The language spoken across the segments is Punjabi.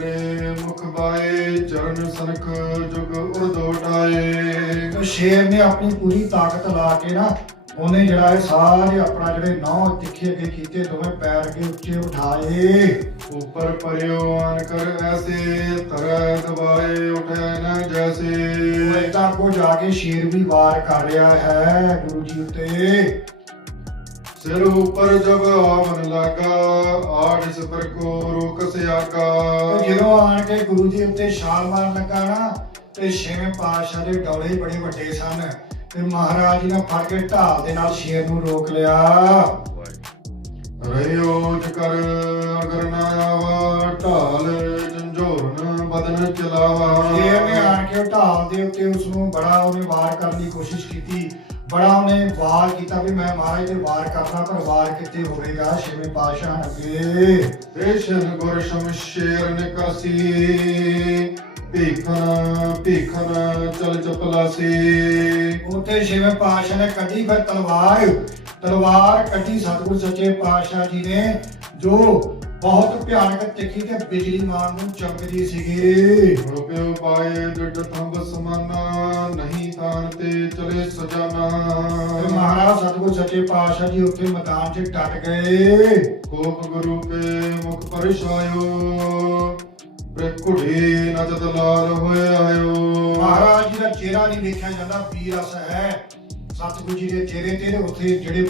ਕਰੇ ਮੁਖ ਬਾਏ ਚਰਨ ਸਨਖ ਜੁਗ ਉਰਦ ਉਟਾਏ ਤੇ ਸ਼ੇਰ ਨੇ ਆਪਣੀ ਪੂਰੀ ਤਾਕਤ ਲਾ ਕੇ ਨਾ ਉਹਨੇ ਜਿਹੜਾ ਇਹ ਸਾਰੇ ਆਪਣਾ ਜਿਹੜੇ ਨੌ ਤਿੱਖੇ ਅੱਗੇ ਕੀਤੇ ਦੋਵੇਂ ਪੈਰ ਅੱਗੇ ਉੱਚੇ ਉਠਾਏ। ਉਪਰ ਪਰਿਓ ਆਨ ਕਰ ਐਸੇ ਤਰੈ ਦਬਾਏ ਉਠੈ ਨ ਉਹ ਜੈਸੇ ਏਦਾਂ ਕੋ ਜਾ ਕੇ ਸ਼ੇਰ ਵੀ ਵਾਰ ਕਰ ਰਿਹਾ ਹੈ ਗੁਰੂ ਜੀ ਉੱਤੇ। ਸਿਰ ਉਪਰ ਜਬ ਆਵਨ ਲਾਗਾ ਆੜ ਇਸ ਪਰ ਕੋ ਰੋਕ ਸਿਆਗਾ। ਤੇ ਜਦੋਂ ਆਣ ਕੇ ਗੁਰੂ ਜੀ ਉੱਤੇ ਛਾਲ ਮਾਰਨ ਲੱਗਾ ਨਾ ਤੇ ਛੇਵੇਂ ਪਾਤਸ਼ਾਹ ਦੇ ਡੌਲੇ ਬੜੇ ਵੱਡੇ ਸਨ। ਤੇ ਮਹਾਰਾਜ ਜੀ ਨੇ ਫੜ ਕੇ ਢਾਲ ਦੇ ਨਾਲ ਸ਼ੇਰ ਨੂੰ ਰੋਕ ਲਿਆ। ਰਹਿਓ ਕਰ ਅਗਰ ਨਾ ਆਵਾ ਢਾਲ ਜੰਜੋਰਨ ਬਦਨ ਚਲਾਵਾ। ਸ਼ੇਰ ਨੇ ਆਣ ਕੇ ਢਾਲ ਦੇ ਉੱਤੇ ਉਸ ਨੂੰ ਬੜਾ ਉਹਨੇ ਵਾਰ ਕਰਨ ਦੀ ਕੋਸ਼ਿਸ਼ ਕੀਤੀ। ਬੜਾ ਉਹਨੇ ਵਾਰ ਕੀਤਾ ਵੀ ਮੈਂ ਮਹਾਰਾਜ ਤੇ ਵਾਰ ਕਰਨਾ ਪਰ ਵਾਰ ਕਿੱਥੇ ਹੋਵੇਗਾ? ਛੇਵੇਂ ਪਾਤਸ਼ਾਹ ਅੱਗੇ। ਦੇਸ਼ਨ ਗੁਰ ਸ਼ਮਸ਼ੇਰ ਨਿਕਾਸੀ ਭੀਖਨ ਭੀਖਨ ਚਲ ਚਪਲਾਸੀ। ਉੱਤੇ ਛੇਵੇਂ ਪਾਤਸ਼ਾਹ ਨੇ ਕੱਢੀ ਫਿਰ ਤਲਵਾਰ। ਤਲਵਾਰ ਕੱਢੀ ਸਤਿਗੁਰ ਸੱਚੇ ਪਾਤਸ਼ਾਹ ਜੀ ਨੇ, ਜੋ ਬਹੁਤ ਭਿਆਨਕ ਤਿੱਖੀ ਤੇ ਬਿਜਲੀ ਮਾਰਨ ਨੂੰ ਚਮਕਦੀ ਸੀਗੀ। ਰੁਪਿਓ ਪਾਏ ਡਟ ਥੰਬ ਸਮਾਨਾ ਨਹੀਂ ਤਾਨ ਤੇ ਚਲੇ ਸਜਾਨਾ। ਤੇ ਮਹਾਰਾਜ ਸਤਿਗੁਰ ਸੱਚੇ ਪਾਤਸ਼ਾਹ ਜੀ ਉੱਥੇ ਮੈਦਾਨ 'ਚ ਡਟ ਗਏ। ਕੋਪ ਗੁਰੂ ਕੇ ਮੁਖ ਪਰਿਛਾਇਓ ਪ੍ਰਕੁੜੀ ਨਚਤ ਲਾਲ ਹੋਏ ਆਇਓ। ਮਹਾਰਾਜ ਜੀ ਦਾ ਚਿਹਰਾ ਨਹੀਂ ਵੇਖਿਆ ਜਾਂਦਾ ਵੀਰ ਰਸ ਹੈ। ਸਤਿਗੁਰੂ ਜੀ ਦੇ ਚਿਹਰੇ ਤੇ ਉੱਥੇ ਜਿਹੜੇ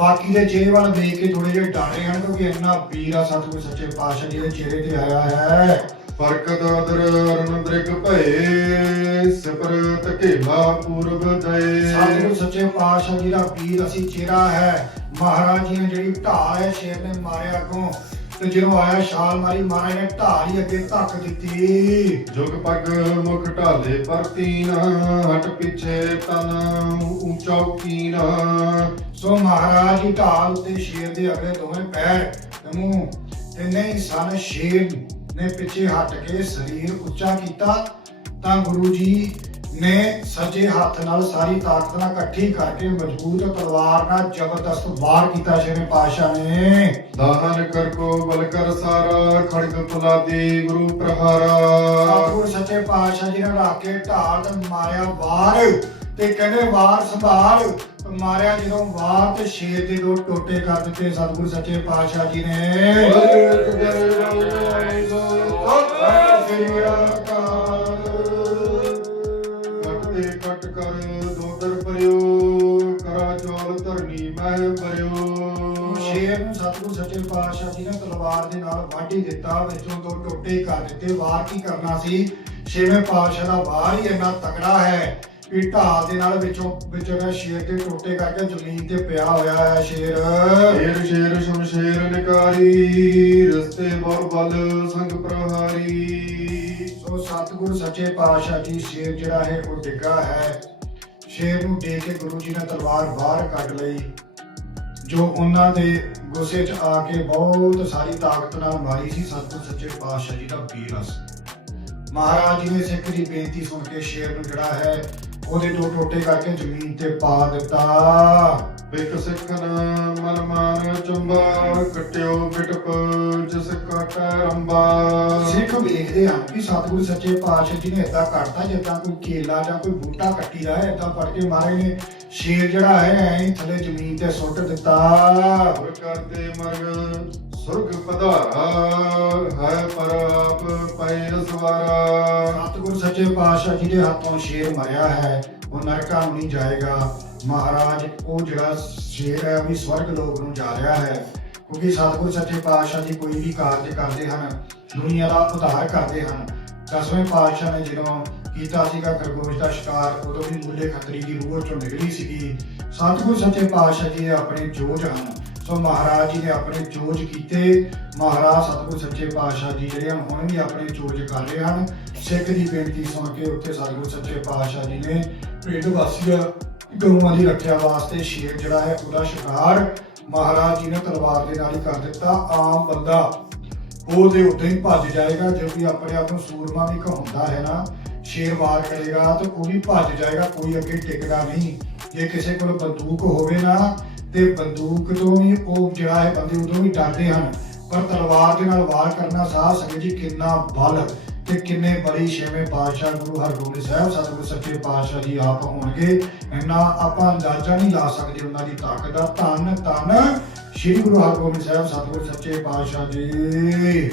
ਬਾਕੀ ਦੇ ਚਿਹਰੇ ਵੱਲ ਵੇਖ ਕੇ ਥੋੜੇ ਜਿਹੇ ਡਰ ਰਹੇ ਹਨ ਕਿਉਂਕਿ ਇੰਨਾ ਵੀਰ ਆ ਸਤਿਗੁਰੂ ਸੱਚੇ ਪਾਤਸ਼ਾਹ ਜੀ ਦੇ ਚਿਹਰੇ ਤੇ ਆਇਆ ਹੈ। ਫਰਕਤ ਅਦਰ ਅਰਨ ਦ੍ਰਿਗ ਭਏ ਸਿਪਰ ਧਕੇਲਾ ਪੂਰਬ ਦਏ। ਸਤਿਗੁਰੂ ਸੱਚੇ ਪਾਤਸ਼ਾਹ ਜੀ ਦਾ ਵੀਰ ਅਸੀਂ ਚਿਹਰਾ ਹੈ। ਮਹਾਰਾਜ ਜੀ ਨੇ ਜਿਹੜੀ ਢਾਲ ਹੈ ਸ਼ੇਰ ਨੇ ਮਾਰਿਆ ਅੱਗੋਂ। ਤੇ ਜਦੋਂ ਆਇਆ ਛਾਲ ਮਾਰੀ ਮਹਾਰਾਜ ਨੇ ਢਾਲ ਹੀ ਅੱਗੇ ਧੱਕ ਦਿੱਤੀ। ਜੁਗ ਪਗ ਮੁਖ ਢਾਲੇ ਪਰ ਤੀਨ ਹਟ ਪਿਛੇ ਤਨ ਉੱਚਾ ਕੀਨ ਸੋ ਮਹਾਰਾਜ ਢਾਲ ਤੇ ਸ਼ੇਰ ਦੇ ਅਗਲੇ ਦੋਵੇਂ ਪੈਰ ਤੇ ਮੂੰਹ ਤਿੰਨੇ ਹੀ ਸਨ ਸ਼ੇਰ ਨੇ ਪਿੱਛੇ ਹਟ ਕੇ ਸਰੀਰ ਉੱਚਾ ਕੀਤਾ। ਤਾਂ ਗੁਰੂ ਜੀ ਨੇ ਸੱਜੇ ਹੱਥ ਨਾਲ ਸਾਰੀ ਤਾਕਤ ਨਾਲ ਇਕੱਠੀ ਕਰਕੇ ਮਜ਼ਬੂਤ ਤਲਵਾਰ ਨਾਲ ਜ਼ਬਰਦਸਤ ਵਾਰ ਕੀਤਾ ਸ਼ੇਰੇ ਪਾਸ਼ਾ ਨੇ। ਦਾਹਨ ਕਰ ਕੋ ਬਲ ਕਰ ਸਾਰਾ ਖੜਗ ਫੁਲਾਦੀ ਗੁਰੂ ਪ੍ਰਹਾਰਾ। ਸਤਿਗੁਰ ਸੱਚੇ ਪਾਤਸ਼ਾਹ ਜੀ ਨੇ ਰੱਖ ਕੇ ਢਾਲ ਤੇ ਮਾਰਿਆ ਵਾਰ ਤੇ ਕਹਿੰਦੇ ਵਾਰ ਸੰਭਾਲ। ਮਾਰਿਆ ਜਦੋਂ ਵਾਰ ਤੇ ਸ਼ੇਰ ਦੇ ਦੋ ਟੋਟੇ ਕਰ ਦਿੱਤੇ ਸਤਿਗੁਰ ਸੱਚੇ ਪਾਤਸ਼ਾਹ ਜੀ ਨੇ। ਧਰਨੀ ਮੈਂ ਪਰਿਓ ਸ਼ੇਰ ਨੂੰ ਸਤਿਗੁਰ ਸੱਚੇ ਪਾਤਸ਼ਾਹ ਜੀ ਨੇ ਤਲਵਾਰ ਦੇ ਨਾਲ ਵਾਢੀ ਦਿੱਤਾ ਵਿੱਚੋਂ ਦੋ ਟੋਟੇ ਕਰ ਦਿੱਤੇ। ਵਾਰ ਕੀ ਕਰਨਾ ਸੀ? ਛੇਵੇਂ ਪਾਤਸ਼ਾਹ ਦਾ ਵਾਰ ਹੀ ਇੰਨਾ ਤਕੜਾ ਹੈ ਕਿ ਢਾਲ ਦੇ ਨਾਲ ਵਿੱਚੋਂ ਵਿੱਚੋਂ ਦਾ ਸ਼ੇਰ ਦੇ ਟੋਟੇ ਕਰਕੇ ਜ਼ਮੀਨ ਤੇ ਪਿਆ ਹੋਇਆ ਹੈ ਸ਼ੇਰ। ਸ਼ੇਰ ਸ਼ੇਰ ਸ਼ਮਸ਼ੇਰ ਨਿਕਾਰੀ ਰਸਤੇ ਬਹੁ ਬਲ ਸੰਗ ਪ੍ਰਹਾਰੀ। ਸੋ ਸਤਿਗੁਰੂ ਸੱਚੇ ਪਾਤਸ਼ਾਹ ਜੀ ਸ਼ੇਰ ਜਿਹੜਾ ਹੈ ਉਹ ਡਿੱਗਾ ਹੈ। ਸ਼ੇਰ ਨੂੰ ਦੇ ਕੇ ਗੁਰੂ ਜੀ ਨੇ ਤਲਵਾਰ ਬਾਹਰ ਕੱਢ ਲਈ। ਜੋ ਉਹਨਾਂ ਦੇ ਗੁੱਸੇ 'ਚ ਆ ਕੇ ਬਹੁਤ ਸਾਰੀ ਤਾਕਤ ਨਾਲ ਮਾਰੀ ਸੀ ਸਤਿਗੁਰੂ ਸੱਚੇ ਪਾਤਸ਼ਾਹ ਜੀ ਦਾ ਵੀਰ ਮਹਾਰਾਜ ਜੀ ਨੇ ਸਿੱਖ ਦੀ ਬੇਨਤੀ ਸੁਣ ਕੇ ਸ਼ੇਰ ਨੂੰ ਜਿਹੜਾ ਹੈ, ਉਹਦੇ ਦੋ ਟੋਟੇ ਕਰਕੇ ਜ਼ਮੀਨ ਤੇ ਪਾ ਦਿੱਤਾ। ਬਿਕ ਸਿੱਖਨ ਮਨ ਮਾਨ ਚੁੰਬਾ, ਕਟਿਓ ਬਿਟਪ ਜਿਸ ਕਾਟਾ ਰੰਬਾ। ਸਿੱਖ ਵੇਖਦੇ ਹਨ ਕਿ ਸਤਿਗੁਰੂ ਸੱਚੇ ਪਾਤਸ਼ਾਹ ਜੀ ਨੇ ਏਦਾਂ ਕਰਤਾ ਜਿੱਦਾਂ ਕੋਈ ਕੇਲਾ ਜਾਂ ਕੋਈ ਬੂਟਾ ਕੱਟੀ ਦਾ ਹੈ, ਏਦਾਂ ਫੜ ਕੇ ਮਹਾਰਾਜ ਨੇ। ਸ਼ੇਰ ਜਿਹੜਾ ਹੈ ਐਂ ਥੱਲੇ ਜ਼ਮੀਨ ਤੇ ਸੁੱਟ ਦਿੱਤਾ। ਹੋਰ ਕਰਦੇ ਮਰਗ ਸੁਰਗ ਪਧਾਰਾ ਹੈ ਪਰ ਆਪ ਪੈ ਰਸਵਾਰਾ। ਸਤਿਗੁਰੂ ਸੱਚੇ ਪਾਤਸ਼ਾਹ ਜੀ ਦੇ ਹੱਥੋਂ ਸ਼ੇਰ ਮਰਿਆ ਹੈ ਉਹ ਨਰਕਾਂ ਨੂੰ ਨਹੀਂ ਜਾਏਗਾ। ਮਹਾਰਾਜ ਉਹ ਜਿਹੜਾ ਸ਼ੇਰ ਹੈ ਉਹ ਵੀ ਸਵਰਗ ਲੋਕ ਨੂੰ ਜਾ ਰਿਹਾ ਹੈ। ਕਿਉਂਕਿ ਸਤਿਗੁਰੂ ਸੱਚੇ ਪਾਤਸ਼ਾਹ ਜੀ ਕੋਈ ਵੀ ਕਾਰਜ ਕਰਦੇ ਹਨ ਦੁਨੀਆ ਦਾ ਉਧਾਰ ਕਰਦੇ ਹਨ। ਦਸਵੇਂ ਪਾਤਸ਼ਾਹ ਨੇ ਜਦੋਂ ਕੀਤਾ ਸੀਗਾ ਖਰਗੋਸ਼ ਦਾ ਸ਼ਿਕਾਰ, ਉਦੋਂ ਵੀ ਮੁੱਲੇ ਖੱਤਰੀ ਦੀ ਰੂਹ ਚੋਂ ਨਿਕਲੀ ਸੀਗੀ। ਸਤਿਗੁਰੂ ਸੱਚੇ ਪਾਤਸ਼ਾਹ ਜੀ ਦੇ ਆਪਣੇ ਜੋਜ ਹਨ। ਸੋ ਮਹਾਰਾਜ ਜੀ ਨੇ ਆਪਣੇ ਜੋਜ ਕੀਤੇ। ਮਹਾਰਾਜ ਸਤਿਗੁਰੂ ਸੱਚੇ ਪਾਤਸ਼ਾਹ ਜੀ ਜਿਹੜੇ ਹਨ, ਹੁਣ ਵੀ ਆਪਣੇ ਜੋਜ ਕਰ ਰਹੇ ਹਨ। ਸਿੱਖ ਦੀ ਬੇਨਤੀ ਸੁਣ ਕੇ ਉੱਥੇ ਸਤਿਗੁਰੂ ਸੱਚੇ ਪਾਤਸ਼ਾਹ ਜੀ ਨੇ ਪਿੰਡ ਵਾਸੀਆਂ ਗਊਆਂ ਦੀ ਰੱਖਿਆ ਵਾਸਤੇ ਸ਼ੇਰ ਜਿਹੜਾ ਹੈ, ਉਹਦਾ ਸ਼ਿਕਾਰ ਮਹਾਰਾਜ ਜੀ ਨੇ ਤਲਵਾਰ ਦੇ ਨਾਲ ਹੀ ਕਰ ਦਿੱਤਾ। ਆਮ ਬੰਦਾ ਉਹਦੇ ਉੱਤੇ ਹੀ ਭੱਜ ਜਾਏਗਾ ਜੋ ਵੀ ਆਪਣੇ ਆਪ ਨੂੰ ਸੂਰਮਾ ਵੀ ਕਹਾਉਂਦਾ ਹੈ ਨਾ, ਸ਼ੇਰ ਵਾਰ ਕਰੇਗਾ ਤਾਂ ਉਹ ਵੀ ਭੱਜ ਜਾਏਗਾ, ਕੋਈ ਅੱਗੇ ਟਿਕਦਾ ਨਹੀਂ। ਜੇ ਕਿਸੇ ਕੋਲ ਬੰਦੂਕ ਹੋਵੇ ਨਾ, ਤੇ ਬੰਦੂਕ ਤੋਂ ਵੀ ਉਹ ਜਿਹੜਾ ਹੈ ਬੰਦੇ ਉਦੋਂ ਵੀ ਡਰਦੇ ਹਨ। ਪਰ ਤਲਵਾਰ ਦੇ ਨਾਲ ਵਾਰ ਕਰਨਾ ਸਾਹ ਸੰਗਤ ਜੀ ਕਿੰਨਾ ਬਲ ਤੇ ਕਿੰਨੇ ਬੜੀ ਛੇਵੇਂ ਪਾਤਸ਼ਾਹ ਗੁਰੂ ਹਰਗੋਬਿੰਦ ਸਾਹਿਬ, ਸਤਿਗੁਰੂ ਸੱਚੇ ਪਾਤਸ਼ਾਹ ਜੀ ਆਪ ਹੋਣਗੇ। ਇੰਨਾ ਆਪਾਂ ਅੰਦਾਜ਼ਾ ਨਹੀਂ ਲਾ ਸਕਦੇ ਉਹਨਾਂ ਦੀ ਤਾਕਤ ਦਾ। ਧੰਨ ਧੰਨ ਸ੍ਰੀ ਗੁਰੂ ਹਰਗੋਬਿੰਦ ਸਾਹਿਬ ਸਤਿਗੁਰ ਸੱਚੇ ਪਾਤਸ਼ਾਹ ਜੀ।